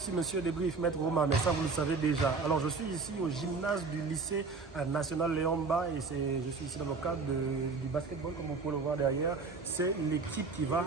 ici Monsieur Débrief, Maître Romain, mais ça vous le savez déjà. Alors je suis ici au gymnase du lycée national Léon-Mba et je suis ici dans le cadre du basketball, comme vous pouvez le voir derrière. C'est l'équipe qui va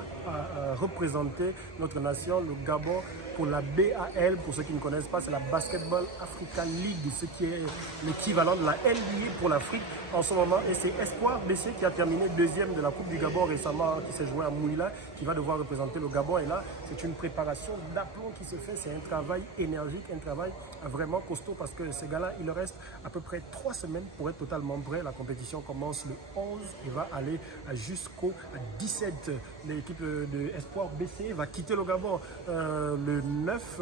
représenter notre nation, le Gabon, pour la BAL. Pour ceux qui ne connaissent pas, c'est la Basketball Africa League, ce qui est l'équivalent de la NBA pour l'Afrique en ce moment. Et c'est Espoir BC qui a terminé deuxième de la Coupe du Gabon récemment, qui s'est joué à Mouila, qui va devoir représenter le Gabon. Et là, c'est une préparation d'aplomb qui se fait. C'est un travail énergique, un travail vraiment costaud parce que ces gars-là, il leur reste à peu près 3 semaines pour être totalement prêts. La compétition commence le 11 et va aller jusqu'au 17. L'équipe de Espoir BC va quitter le Gabon le 9,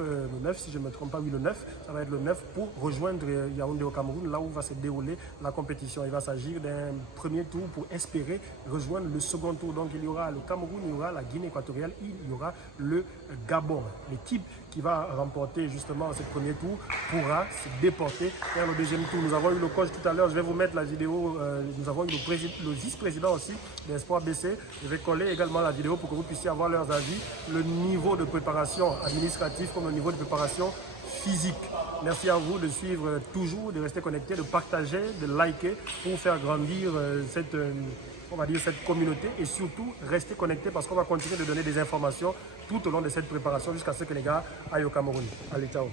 si je ne me trompe pas, oui, le 9, ça va être le 9 pour rejoindre Yaoundé au Cameroun, là où va se dérouler la compétition. Il va s'agir d'un premier tour pour espérer rejoindre le second tour. Donc il y aura le Cameroun, il y aura la Guinée équatoriale, il y aura le Gabon. L'équipe qui va remporter justement ce premier tour pourra se déporter vers le deuxième tour. Nous avons eu le coach tout à l'heure, je vais vous mettre la vidéo, nous avons eu le vice-président aussi d'Espoir BC. Je vais coller également la vidéo pour que vous puissiez avoir leurs avis, le niveau de préparation administrative comme le niveau de préparation physique. Merci à vous de suivre toujours, de rester connecté, de partager, de liker pour faire grandir cette communauté et surtout rester connecté parce qu'on va continuer de donner des informations tout au long de cette préparation jusqu'à ce que les gars aillent au Cameroun. Allez, ciao.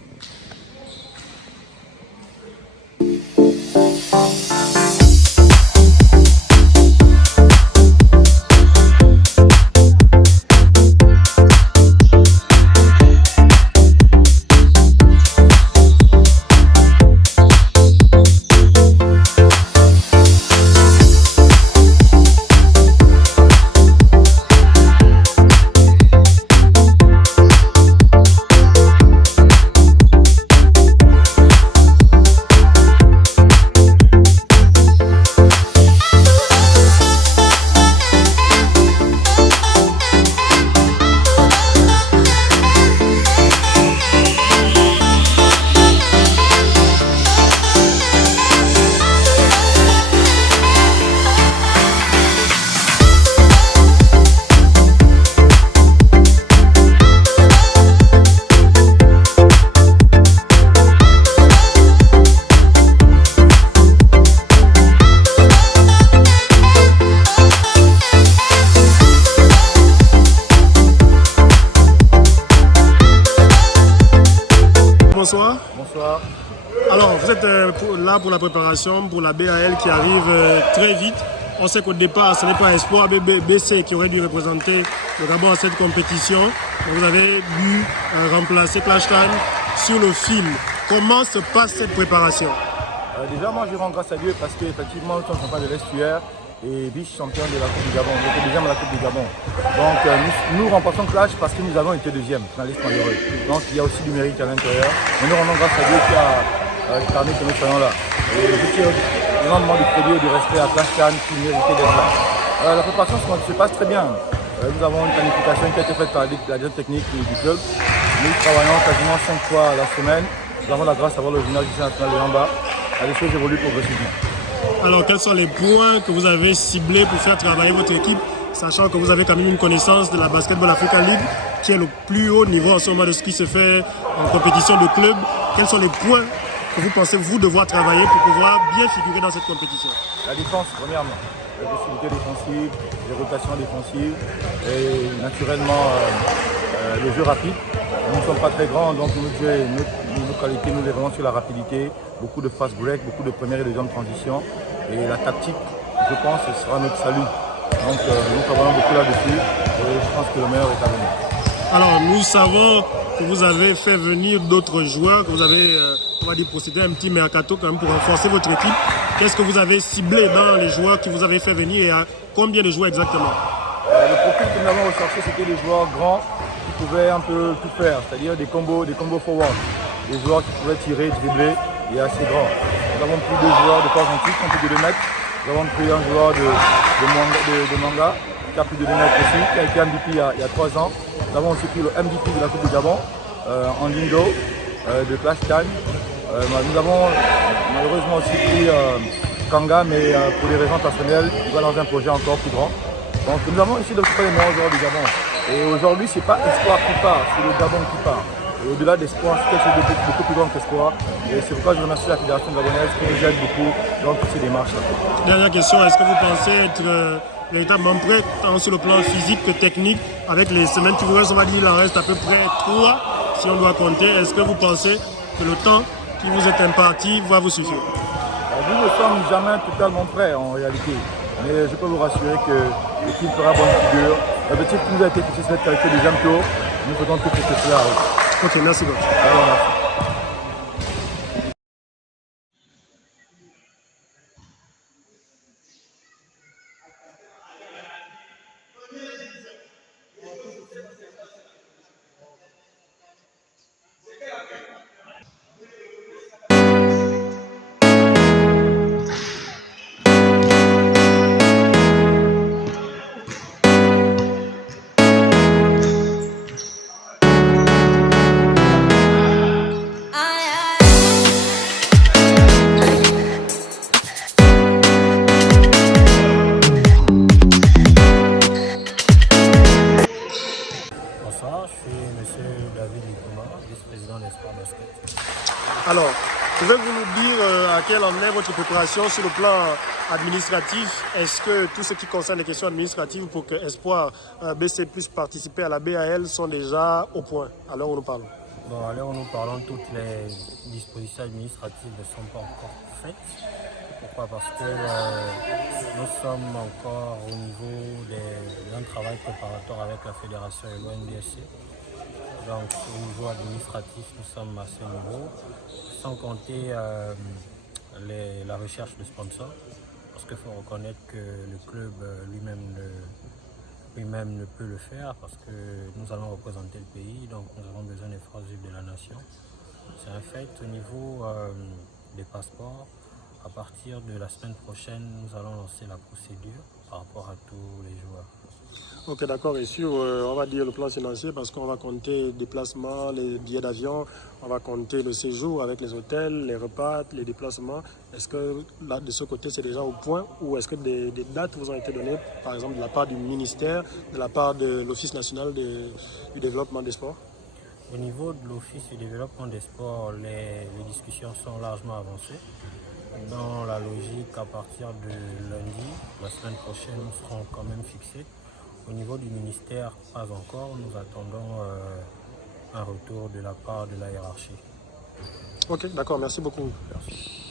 Bonsoir. Bonsoir. Alors, vous êtes là pour la préparation pour la BAL qui arrive très vite. On sait qu'au départ, ce n'est pas Espoir BC qui aurait dû représenter le Gabon à cette compétition. Vous avez dû remplacer Clash Time sur le film. Comment se passe cette préparation? Déjà, moi, je rends grâce à Dieu parce qu'effectivement, nous sommes champions de l'Estuaire et vice-champion de la Coupe du Gabon. On était deuxième à la Coupe du Gabon. Donc, nous remportons Clash parce que nous avons été deuxième, finaliste malheureux. Donc, il y a aussi du mérite à l'intérieur. Mais nous rendons grâce à Dieu qui a permis que nous soyons là. Et je tire énormément de crédit et de respect à Clash Time qui méritait d'être là. La préparation se passe très bien. Nous avons une planification qui a été faite par la direction technique du club. Nous travaillons quasiment 5 fois la semaine. Nous avons la grâce d'avoir le gymnase national de Léon-Mba. Les choses évoluent progressivement. Alors, quels sont les points que vous avez ciblés pour faire travailler votre équipe, sachant que vous avez quand même une connaissance de la Basketball Africa League, qui est le plus haut niveau en ce moment de ce qui se fait en compétition de club. Quels sont les points que vous pensez vous devoir travailler pour pouvoir bien figurer dans cette compétition? La défense, premièrement. La possibilité défensive, les rotations défensives et naturellement le jeu rapide. Nous ne sommes pas très grands, donc nos qualités, nous les rendons sur la rapidité, beaucoup de fast break, beaucoup de première et deuxième transition. Et la tactique, je pense, ce sera notre salut. Donc nous travaillons beaucoup là-dessus et je pense que le meilleur est à venir. Alors nous savons que vous avez fait venir d'autres joueurs, que vous avez, on va dire, procédé à un petit mercato quand même pour renforcer votre équipe. Qu'est-ce que vous avez ciblé dans les joueurs que vous avez fait venir et à combien de joueurs exactement? Le profil que nous avons recherché, c'était des joueurs grands qui pouvaient un peu tout faire, c'est-à-dire des combos forward, des joueurs qui pouvaient tirer, dribbler et assez grands. Nous avons pris 2 joueurs de corps antique qui ont plus de 2 mètres. Nous avons pris un joueur de manga qui a plus de 2 mètres aussi, qui a été MVP il y a 3 ans. Nous avons aussi pris le MVP de la Coupe du Gabon en Lindo de Clash Time. Nous avons malheureusement aussi pris Kanga, mais pour des raisons personnelles, il va dans un projet encore plus grand. Donc nous avons essayé de récupérer les meilleurs joueurs du Gabon. Et aujourd'hui, ce n'est pas Espoir qui part, c'est le Gabon qui part. Et au-delà d'espoir, c'est quelque chose de beaucoup plus grand qu'espoir. Et c'est pourquoi je remercie la Fédération gabonaise qui nous aide beaucoup dans toutes ces démarches-là. Dernière question, est-ce que vous pensez être véritablement prêt, tant sur le plan physique que technique, avec les semaines qui vous restent, on va dire, il en reste à peu près 3, si on doit compter. Est-ce que vous pensez que le temps qui vous est imparti va vous suffire? Nous ne sommes jamais totalement prêts en réalité. Mais je peux vous rassurer que l'équipe fera bonne figure. L'objectif qui nous a été fixé, c'est d'être qualifié deuxième tour. Nous faisons tout pour que cela arrive. Ok, merci beaucoup. Merci. Alors, pouvez-vous nous dire à quelle en est votre préparation sur le plan administratif? Est-ce que tout ce qui concerne les questions administratives pour que Espoir BC puisse participer à la BAL sont déjà au point à l'heure où nous parlons? Bon, à l'heure où nous parlons, toutes les dispositions administratives ne sont pas encore faites. Pourquoi? Parce que nous sommes encore au niveau d'un travail préparatoire avec la fédération et l'ONDSC. Donc au niveau administratif, nous sommes à ce niveau, sans compter la recherche de sponsors, parce qu'il faut reconnaître que le club lui-même ne peut le faire, parce que nous allons représenter le pays, donc nous avons besoin des forces vives de la nation. C'est un fait. Au niveau des passeports, à partir de la semaine prochaine, nous allons lancer la procédure par rapport à tous les joueurs. Ok, d'accord. Et sur, on va dire, le plan financier, parce qu'on va compter les déplacements, les billets d'avion, on va compter le séjour avec les hôtels, les repas, les déplacements. Est-ce que là, de ce côté, c'est déjà au point, ou est-ce que des dates vous ont été données, par exemple, de la part du ministère, de la part de l'Office national du développement des sports? Au niveau de l'Office du développement des sports, les discussions sont largement avancées. Dans la logique, à partir de lundi, la semaine prochaine, nous serons quand même fixés. Au niveau du ministère, pas encore. Nous attendons un retour de la part de la hiérarchie. Ok, d'accord. Merci beaucoup. Merci.